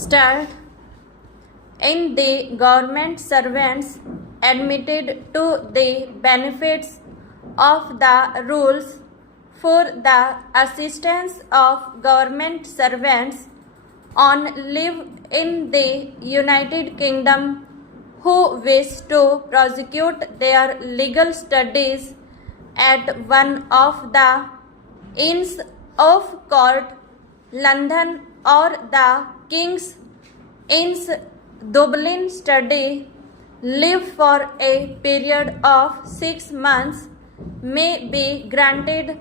Start. In the government servants admitted to the benefits of the rules for the assistance of government servants on leave in the United Kingdom who wish to prosecute their legal studies at one of the Inns of Court, London, or the King's Inns, Dublin, study leave for a period of 6 months may be granted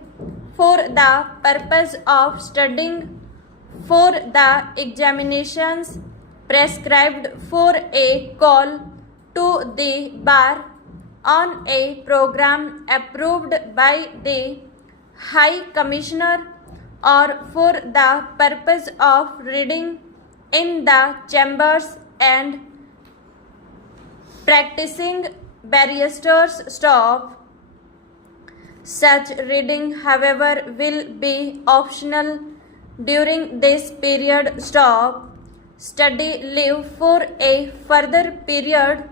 for the purpose of studying for the examinations prescribed for a call to the bar on a program approved by the High Commissioner or for the purpose of reading in the chambers and practicing barristers stop. Such reading, however, will be optional during this period stop. Study leave for a further period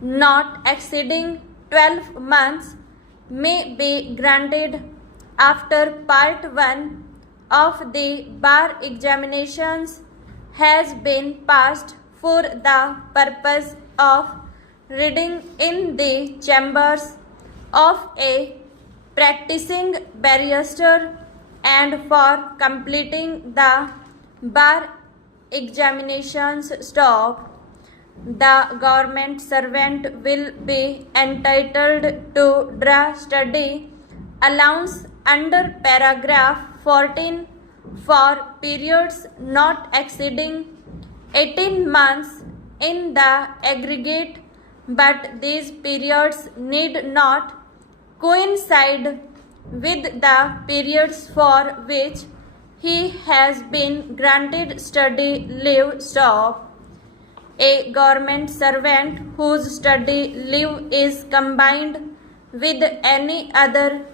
not exceeding 12 months may be granted after Part 1 of the bar examinations has been passed for the purpose of reading in the chambers of a practicing barrister and for completing the bar examinations stop. The government servant will be entitled to draw study allowance under paragraph 14 for periods not exceeding 18 months in the aggregate, but these periods need not coincide with the periods for which he has been granted study leave stop. A government servant whose study leave is combined with any other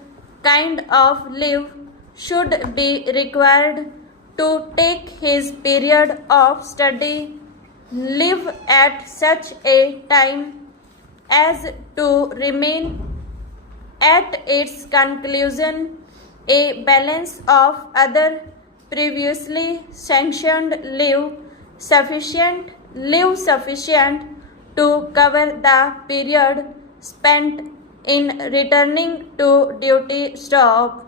kind of leave should be required to take his period of study leave at such a time as to remain at its conclusion a balance of other previously sanctioned leave sufficient to cover the period spent in returning to duty stop.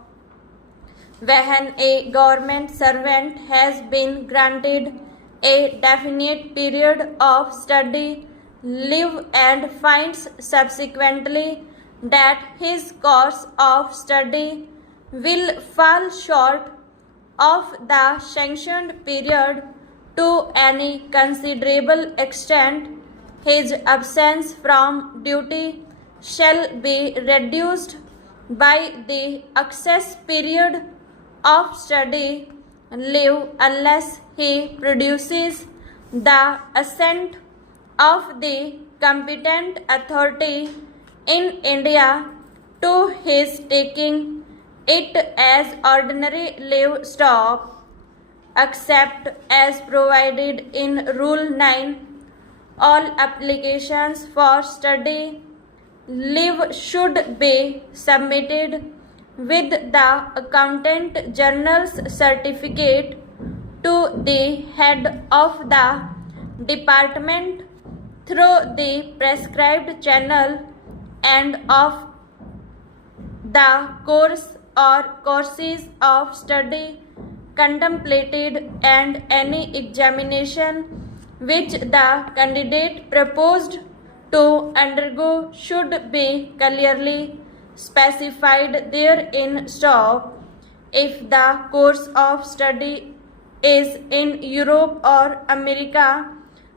When a government servant has been granted a definite period of study leave and finds subsequently that his course of study will fall short of the sanctioned period to any considerable extent, his absence from duty shall be reduced by the excess period of study leave unless he produces the assent of the competent authority in India to his taking it as ordinary leave stop, except as provided in Rule 9. All applications for study leave should be submitted with the Accountant General's certificate to the head of the department through the prescribed channel and of the course or courses of study contemplated and any examination which the candidate proposed to undergo should be clearly specified therein stop. If the course of study is in Europe or America,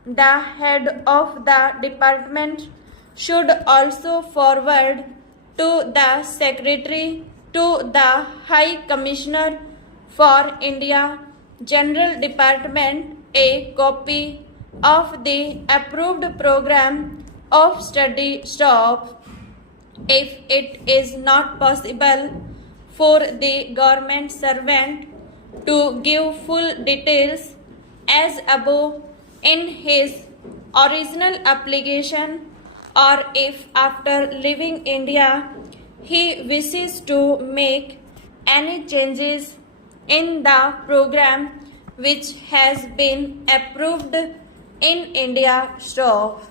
the head of the department should also forward to the Secretary to the High Commissioner for India General Department a copy of the approved program of study stop. If it is not possible for the government servant to give full details as above in his original application, or if after leaving India he wishes to make any changes in the program which has been approved in India. Stop.